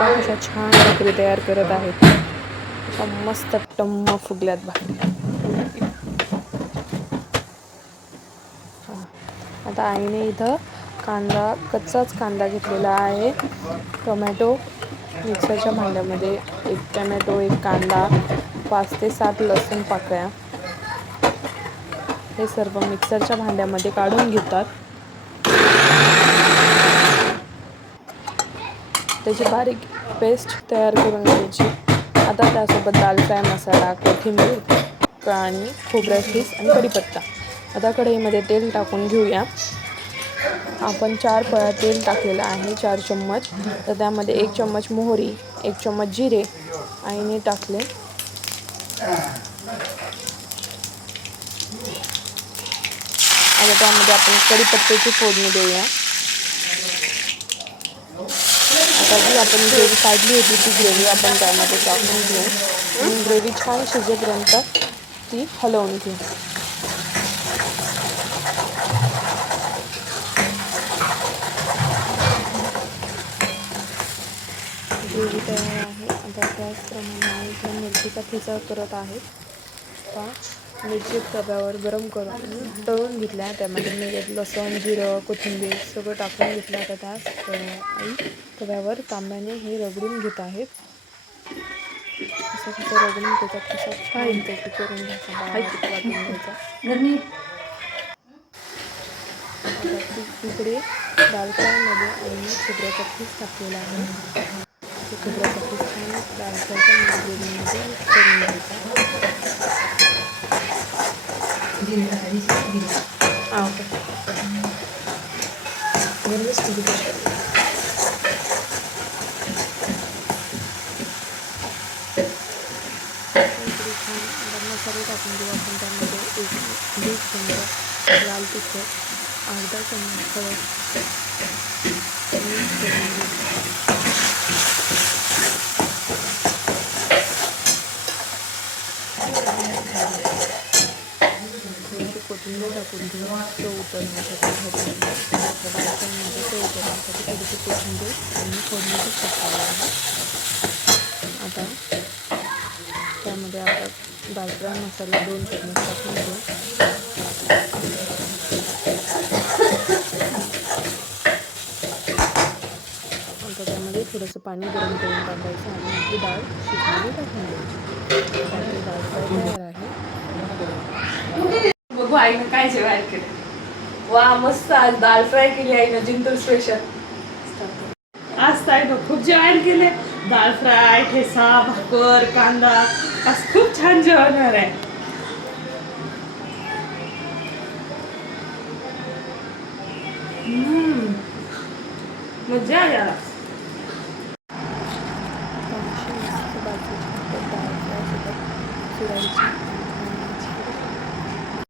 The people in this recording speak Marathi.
आजोबा कशा छान भाकरी तयार करत आहेत. अशा मस्त टम्म फुगल्यात भाकरी. आता आईने इथं कच्चाच कांदा घेतलेला आहे. टोमॅटो मिक्सरच्या भांड्यामध्ये, एक टोमॅटो, एक कांदा, 5 ते 7 लसूण पाकळ्या हे सर्व मिक्सरच्या भांड्यामध्ये काढून घेतात. त्याची बारीक पेस्ट तयार करून घ्यायची. आता त्यासोबत दाल फ्राय मसाला, कोथिंबीर आणि खोबऱ्याची खीस आणि कढीपत्ता. आता कढईमध्ये तेल टाकून घेऊया. आपण 4 पळ्या तेल टाकलेलं आहे, 4 चम्मच. तर त्यामध्ये 1 चम्मच मोहरी, 1 चम्मच जिरे आईने टाकले. आता त्यामध्ये आपण कढीपत्त्याची फोडणी देऊया. आता जी आपण ग्रेव्ही काढली होती ती ग्रेव्ही आपण त्यामध्ये टाकून घेऊ आणि ग्रेव्ही छान शिजेपर्यंत ती हलवून घेऊ. ग्रेव्ही तयार आहे. आता त्याचप्रमाणे इथे मिरचीचा ठेचा करत आहेत. आता मिरची तव्यावर गरम करून तळून घेतल्या. त्यामध्ये मीठ, लसूण, जिरं, कोथिंबीर सगळं टाकून घेतलं. आता त्याच आई तव्यावर तांब्याने हे रगडून घेत आहेत. असं कसं रगडून त्याच्यात कसा छान पैकी करून घ्यायचा, बारीक वाटून घ्यायचा. आता इकडे दाल फ्रायमध्ये आईने खोबऱ्याचा खीस टाकलेला आहे. ते खोबऱ्याचा खीस छान दाल फ्रायच्या ग्रेव्हीमध्ये मिक्स करून घ्यायचा. इकडे छान मसाले टाकून घेऊ आपण. त्यामध्ये 1 चमचा लाल तिखट, अर्धा चमचा हळद मिक्स करून घेऊ. थोडीशी कोथिंबीर टाकून घेऊ. चव उतरण्यासाठी भाजीमध्ये चव उतरण्यासाठी थोडीशी कोथिंबीर आणि फोडणीची टाकलेली आहे. आता त्यामध्ये आपण दाल फ्राय मसाला 2 चमच टाकून घेऊ. आता त्यामध्ये थोडंसं पाणी गरम करून टाकायचं आणि आपली डाळ शिजलेली टाकून द्यायची. आपली दाल फ्राय तयार आहे. बघू आईनं काय जेवायला केलं. वा मस्त, आज दाल फ्राय केली आईनं, जिंतूर स्पेशल. आज ताईनं खूप जेवायला केले. दाल फ्राय, ठेचा, भाकर, कांदा, आज खूप छान जेवणार आहे. मजा आली आज. अशी मस्त भाजी दाल फ्राय सोबत चिरायची.